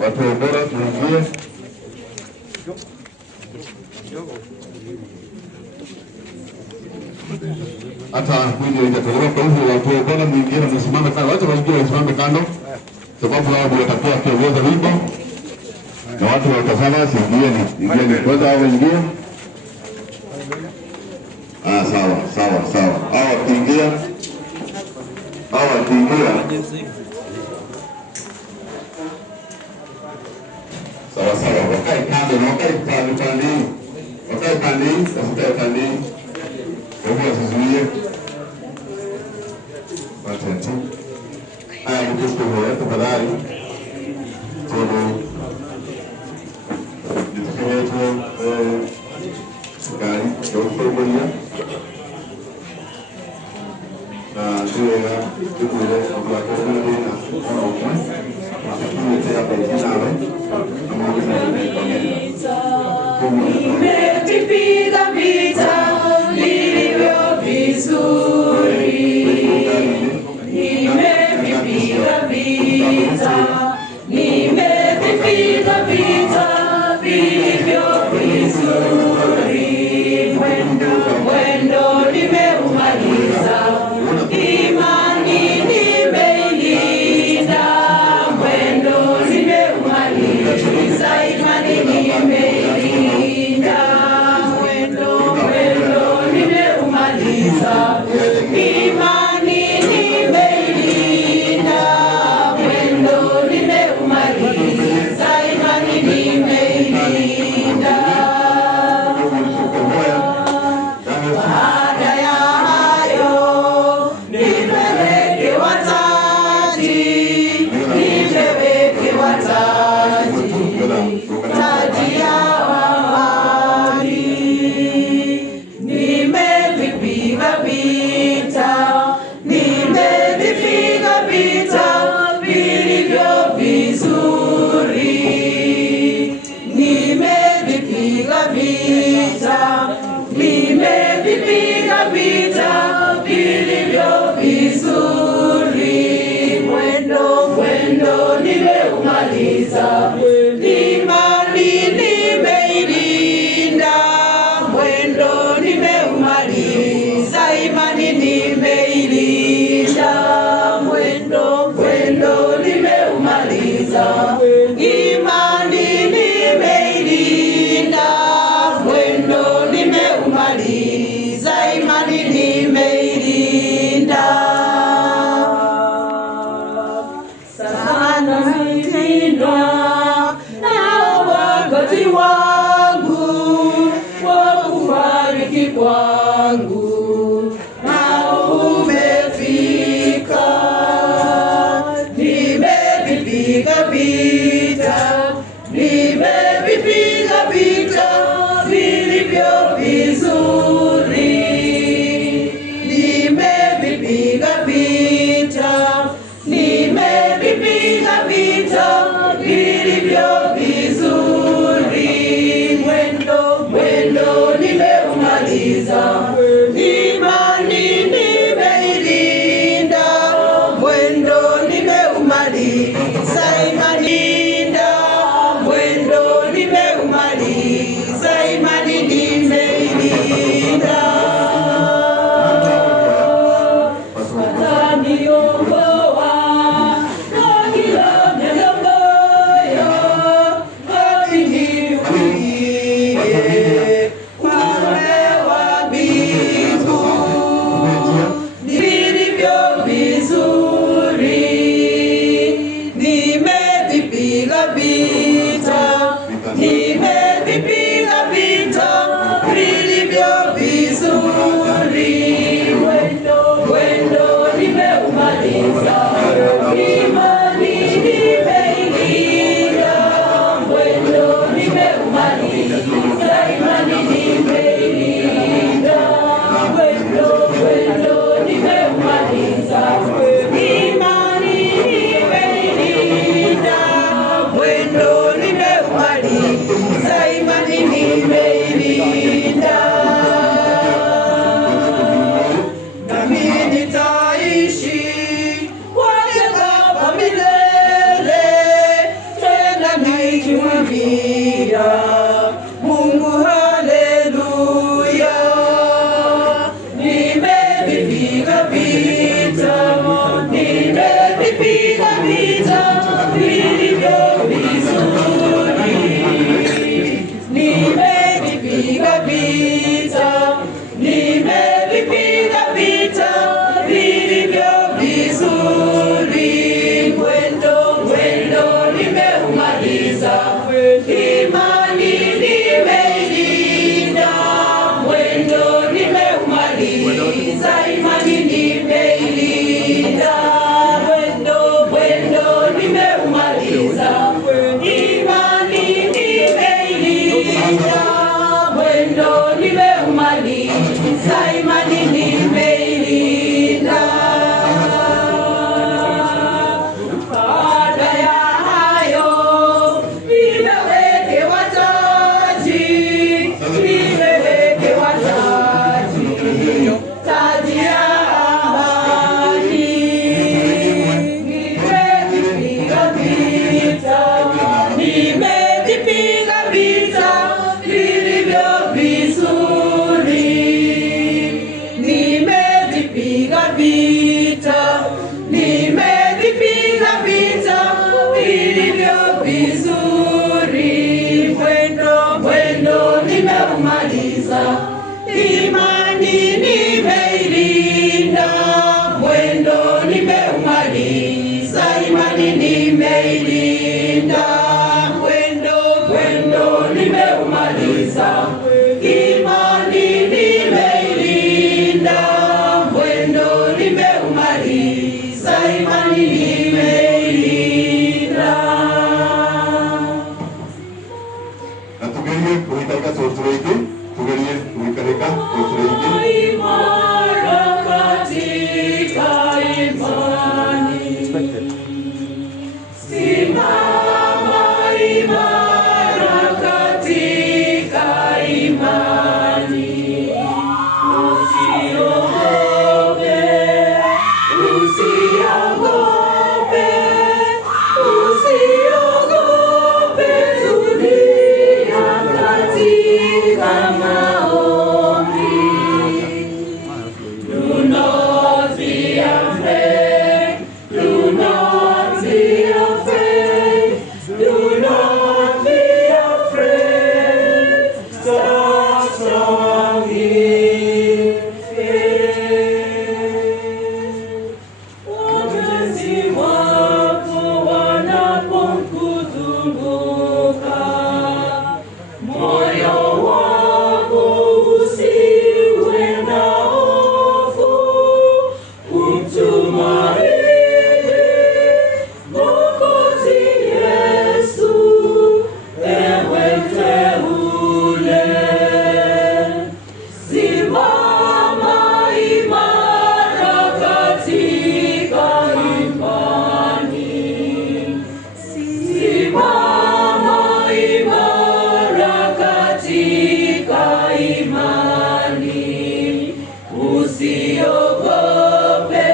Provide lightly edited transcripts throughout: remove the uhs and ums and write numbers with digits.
Watu wa ubora tuingie. Hata mwili itatolewa, kwa hivyo watu wa ubora mwingine msimame kando. Wacha waingie wasimame kando, sababu wao ndio watakuwa wakiongoza wimbo. Na watu wa Kasava ingieni kwanza, hao ingie. Sawa. Hao wakiingia. Sawa. Wakae kando na wakae pande. Tasita pande. Kwa sizuie. Asante. Haya ndio kwa tafadhali. Nimevipiga vita vilivyo vizuri, nimevipiga vita vilivyo vizuri, mwendo nimeumaliza, imani nimeilinda, mwendo nimeumaliza, imani nimeilinda, mwendo nimeumaliza, imani nimeilinda, mwendo nimeumaliza, imani nimeilinda. Baada ya hayo nimewekewa taji ya amani. Nimevipiga vita vilivyo vizuri, nimevipiga vita vilivyo vizuri, mwendo nimeumaliza, imani nimeilinda, mwendo nimeumaliza, imani nimeilinda, mwendo nimeumaliza, imani nimeilinda, mwendo nimeumaliza, imani nimeilinda. Sana nitindwa na wakati wangu wa kufariki kwangu nao umefika. Nimevipiga vita vilivyo vizuri, nimevipiga vita vilivyo vizuri, mwendo nimeumaliza, imani nimeilinda, mwendo nimeumaliza, imani nimeilinda, vilivyo vizuri. Nimevipiga vita, nimevipiga vita vilivyo vizuri. Mwendo nimeumaliza, imani nimeilinda. Mwendo nimeumaliza, imani nimeilinda. Mwendo nimeumaliza, imani nimeilinda. Mwendo nimeumaliza, imani nimeilinda. Baada ya hayo nimewekewa taji, nimewekewa taji, taji ya amani. Nimevipiga vita, nimevipiga vita vilivyo vizuri. Nimevipiga vita, nimevipiga vita vilivyo vizuri. Mwendo nimeumaliza, imani nimeilinda. Mwendo nimeumaliza, imani nimeilinda. Mwendo nimeumaliza, imani nimeilinda. Mwendo nimeumaliza, imani nimeilinda. Natugerie kuhitarika sotureiki, tugerie kuhitarika sotureiki. Imara katika imani, simama imara katika imani. Usiogope, usiogope, usiogope, tulia katika maombi. Do not be afraid, do not be afraid, do not be afraid. Stand strong in faith. Wakati wako wanapokuzunguka, moyo wako usiwe na hofu. Umtumaini Mwokozi Yesu, ewe mteule. Simama imara katika imani. Simama imara katika imani. Usiogope,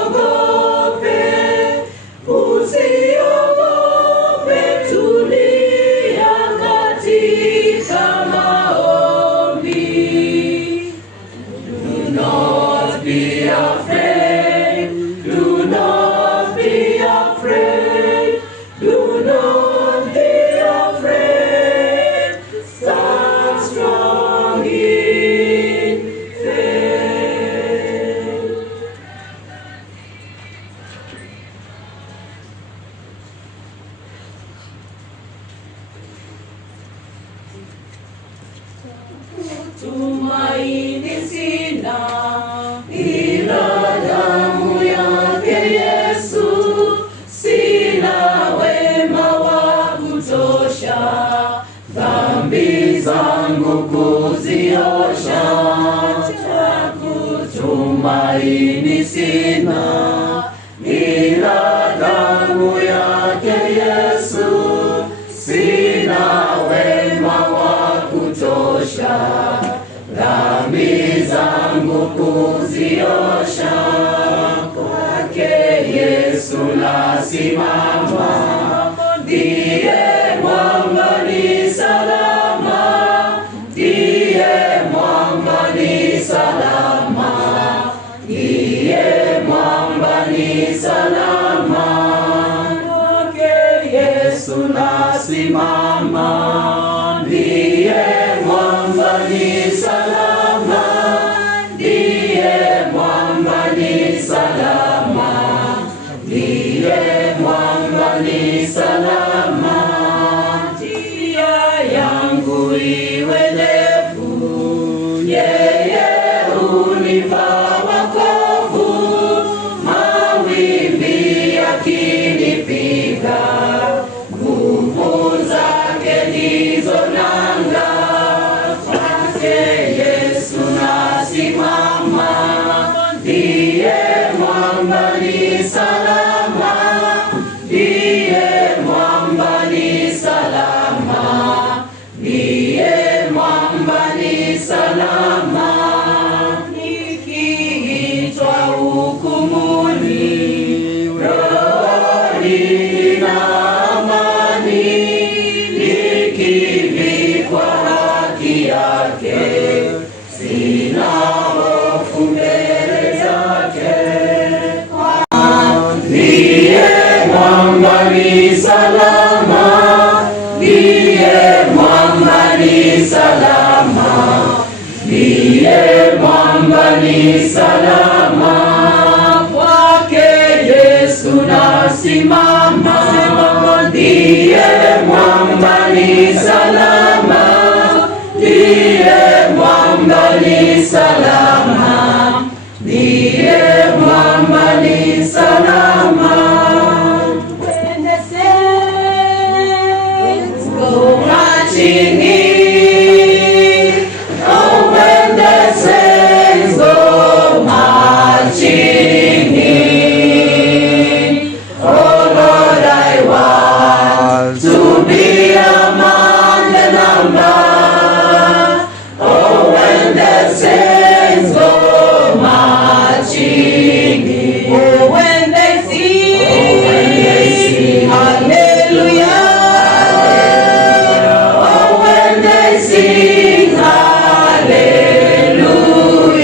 usiogope, usiogope, tulia katika maombi. Do not be afraid, do not be afraid, do not be afraid. Stand strong in faith. Tumaini sina ila damu yake Yesu, sina wema wa kutosha dhambi zangu kuziosha. Tumaini sina ila damu yake Yesu, sina wema wa kutosha dhambi zangu kuziosha. Kwake Yesu nasimama, ndiye mwamba ni salama, ndiye mwamba ni salama, ndiye mwamba ni salama. nasimama, ndiye mwamba ni salama, ndiye mwamba ni salama, ndiye mwamba ni salama. Njia yangu iwe ndefu, yeye hunipa wokovu, mawimbi yakinipiga, nguvu zake ndizo nanga. Kwake Yesu nasimama, ndiye mwamba ni salama, ndiye mwamba ni salama, ndiye mwamba ni salama. Nikiitwa hukumuni, rohoni nina amani, nikivikwa haki yake, sina hofu mbele zake. Ndiye mwamba ni salama, ndiye mwamba ni salama, ndiye mwamba ni salama. Kwake Yesu nasimama, ndiye mwamba ni salama, ndiye mwamba ni salama, ndiye mwamba ni salama. When the saints go marching in, oh, when the saints go marching in, oh Lord, I want to be among the number. Oh, when the saints go marching in, oh, when they sing, hallelujah, oh, when they sing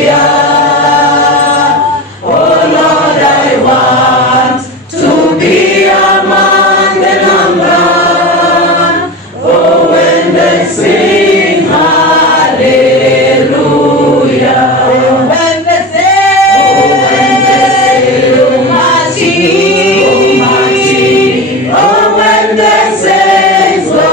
hallelujah, oh Lord, I want to be among the number. Oh, when they sing hallelujah, oh, when they sing marching, oh, when the saints go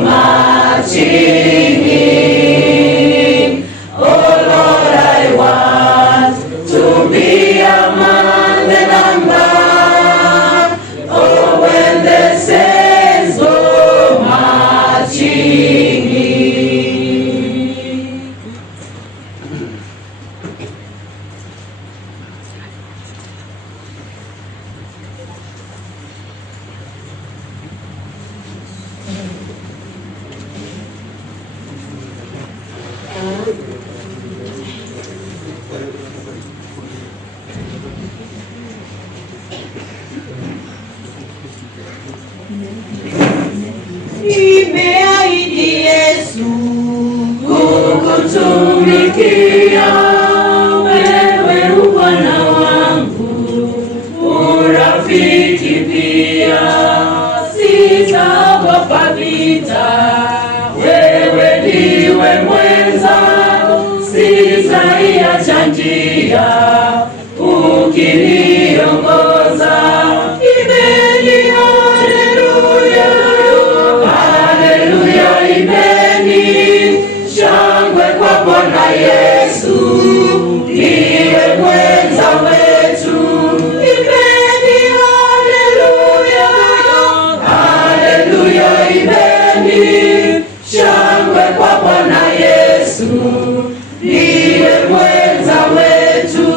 marching in, oh Lord, I want to be among the number. Oh, when the saints go marching in. Nimeahidi Yesu kukutumikia, wewe Bwana wangu, urafiki pia, sitaogopa vita, wewe ndiwe mwenza, sitaiacha njia ukiniongoza. Imeni haleluya, haleluya, imeni, shangwe kwa Bwana Yesu, ndiye mwenza wetu. Imeni haleluya, haleluya, imeni, shangwe kwa Bwana Yesu, ndiye mwenza wetu.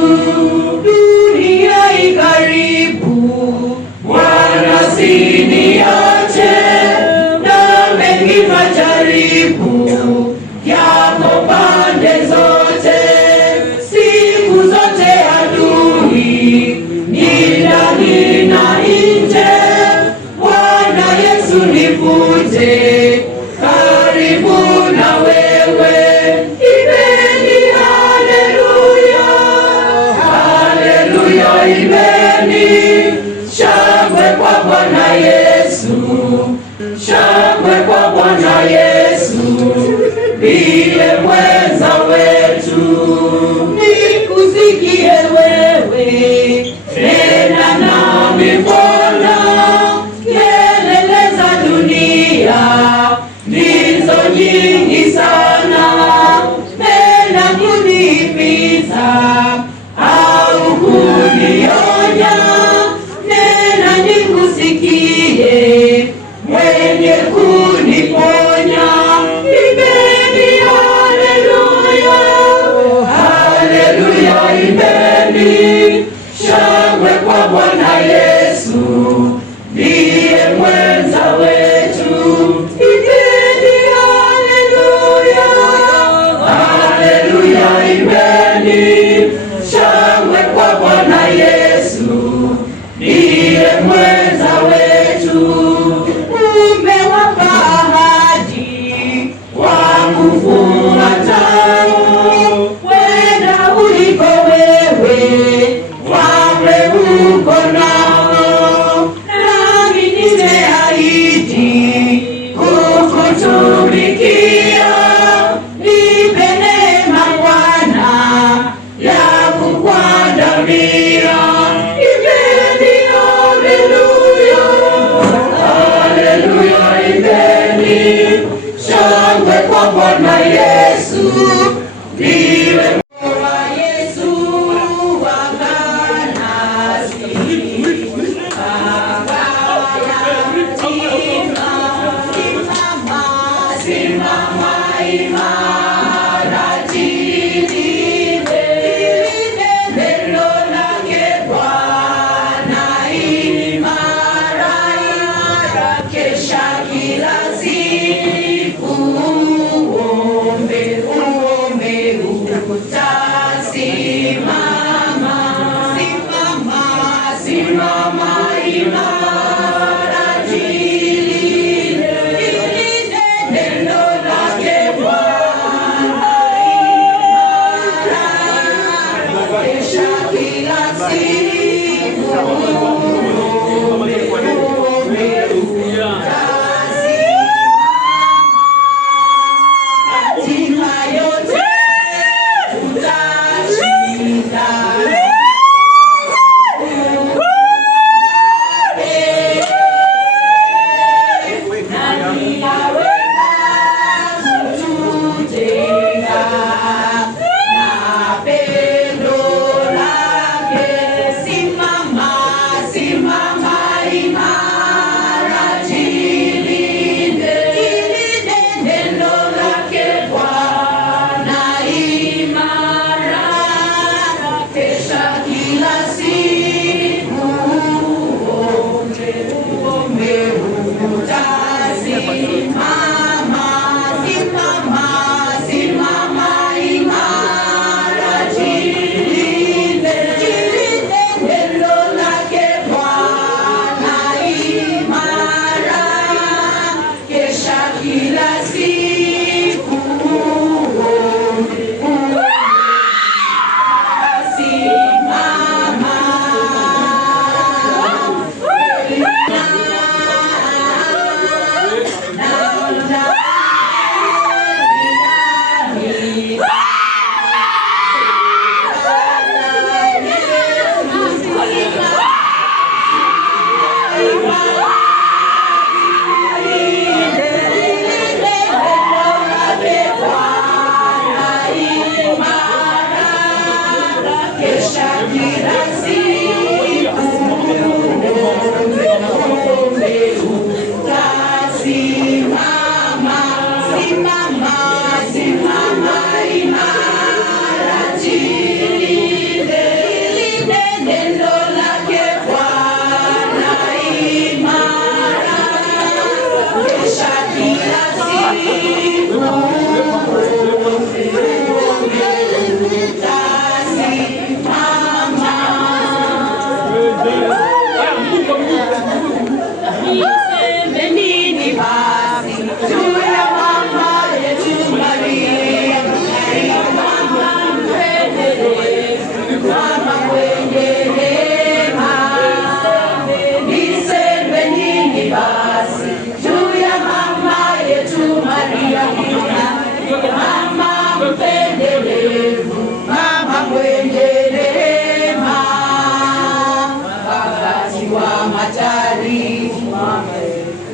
mwalimu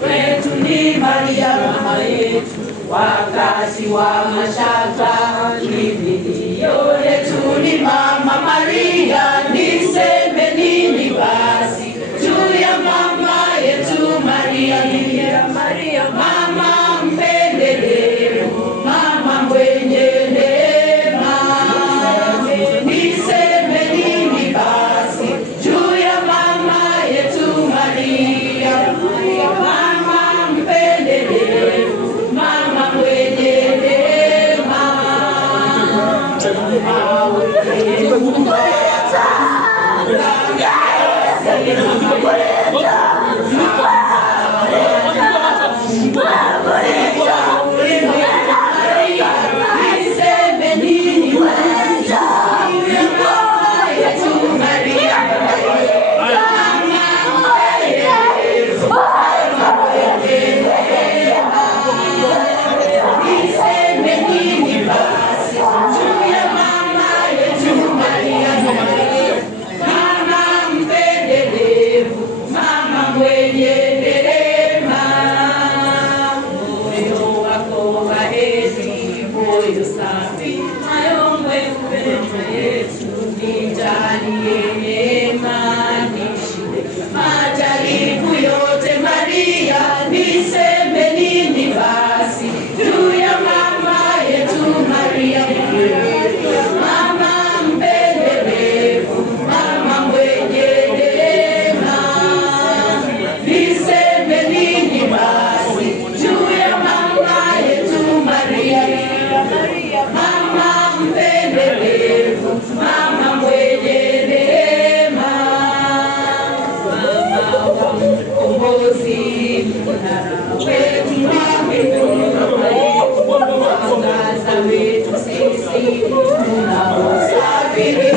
wetu ni Maria mama yetu, wakati wa mashaka kimbilio letu ni mama Maria. Niseme nini basi juu ya mama yetu Maria? Maria mama mpendelevu, mama mwenye neema. Niseme nini basi juu ya mama yetu Maria? Mama mpendelevu, mama mwenye neema. Majaribu yote Maria, niseme nini basi juu ya mama yetu Maria? Mama mpendelevu, mama mwenye neema. Niseme nini basi juu ya mama yetu Maria? Mama mpendelevu, mama mwenye neema. Mama wa mkombozi, mnara wetu wa mbinguni, mwangaza wetu sisi tunaosafiri.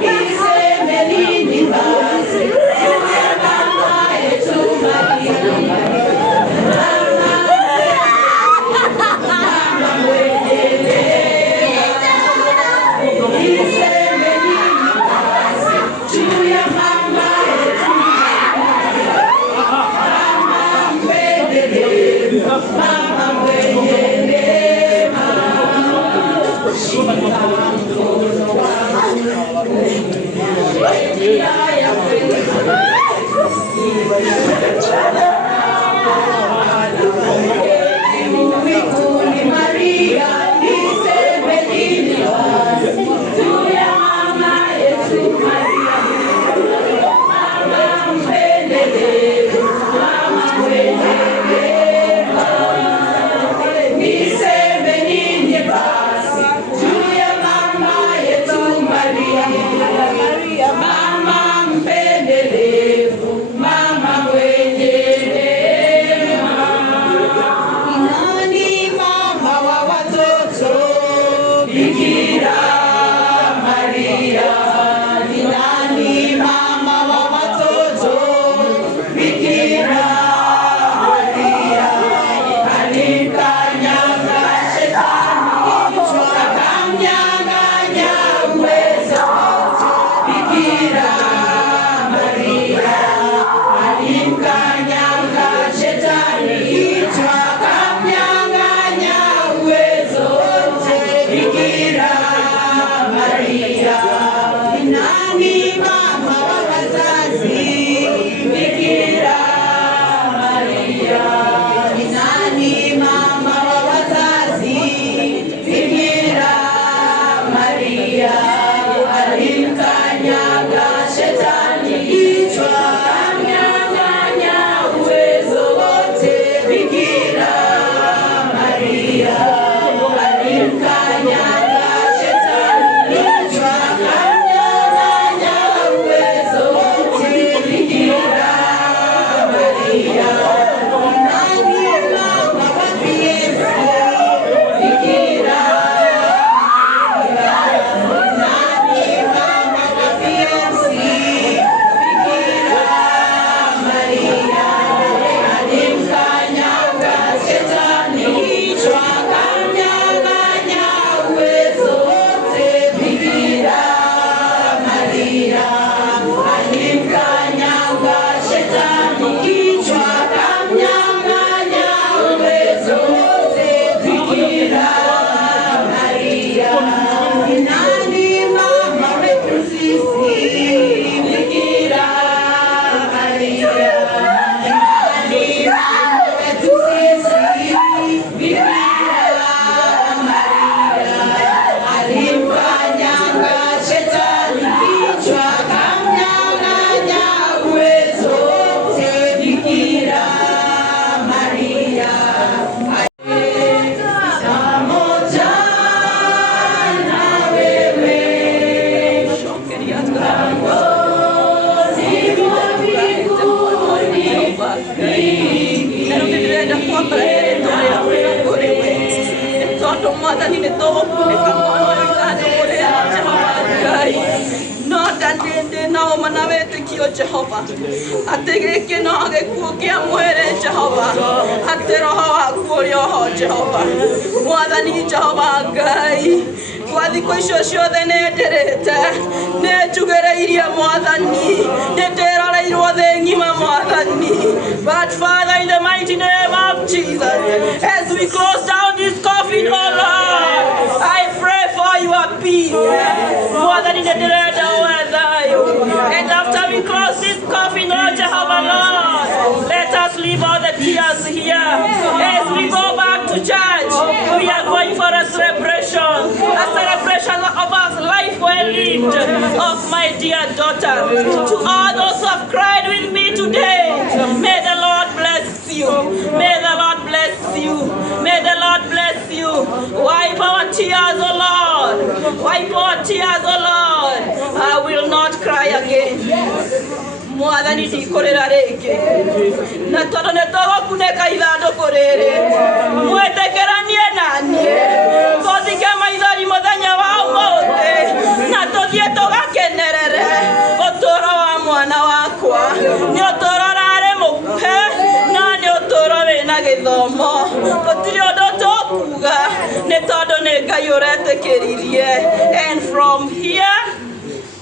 Niseme nini basi juu ya mama yetu Maria? Mama mwenye neema. Niseme nini basi juu ya mama yetu Maria? Mama mpendelevu, mama mwenye neema. Shika mkono wangu njia ya kweli, mbinguni Maria. Niseme nini basi juu ya mama yetu Maria? Mama mpendelevu, mama mwenye neema. Niseme nini basi juu ya mama yetu Maria? Mama mpendelevu, mama mwenye neema. Nani mama wa watoto? Bikira Maria. Ni nani mama wa watoto? Bikira Jehova ategeke no agekuo kia mwere Jehova ateroho waku rioho Jehova mwathani Jehova Ngai kwa thikũ icio ciothe nĩndĩrĩte nĩnjugereirie mwathani nĩndĩroreirwo thĩ ng'ima mwathani but Father in the mighty name of Jesus as we close down this coffin oh Lord I pray for your peace mwathani nĩndĩrenda wethayo and after we close this coffin oh Jehovah Lord let us leave all the tears here as we go back to church we are going for a celebration of our life well lived of my dear daughter. To all those who have cried with me today, may the Lord bless you. May the Lord bless you. May the Lord bless you. Wipe our tears, O Lord. Wipe our tears, O Lord. I will not cry again. Mwathani ndikorera ringi na tondu nitugukuneka ithanduku riri mwetekeranie nanie tuthike maithori muthenya wa umuthi na tuthie tugakenerere uturo wa mwana wakwa ni uturo rari mukuhe na ni uturo wina githomo tutiri undu tukuga ni tondu ni Ngai uretikiririe and from here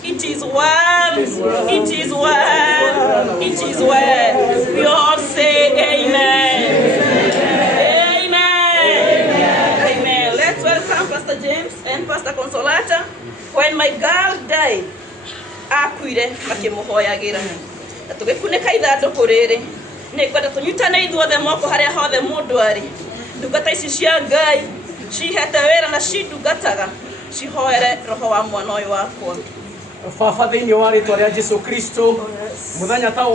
it is well, it is well, it is well. We all say amen. Amen. Amen. Let's welcome Pastor James and Pastor Consolata. When my girl died, akuire makimuhoyagira. Na tugikuneka ithanduku riri. Nikwenda tunyitane ithuothe moko haria hothe mundu ari. Ndungata ici cia Ngai cihete wira na cindungataga cihoere roho wa mwana uyu wakwa. Baba thĩinĩ wa rĩĩtwa rĩa Jesũ Kristo mũthenya ta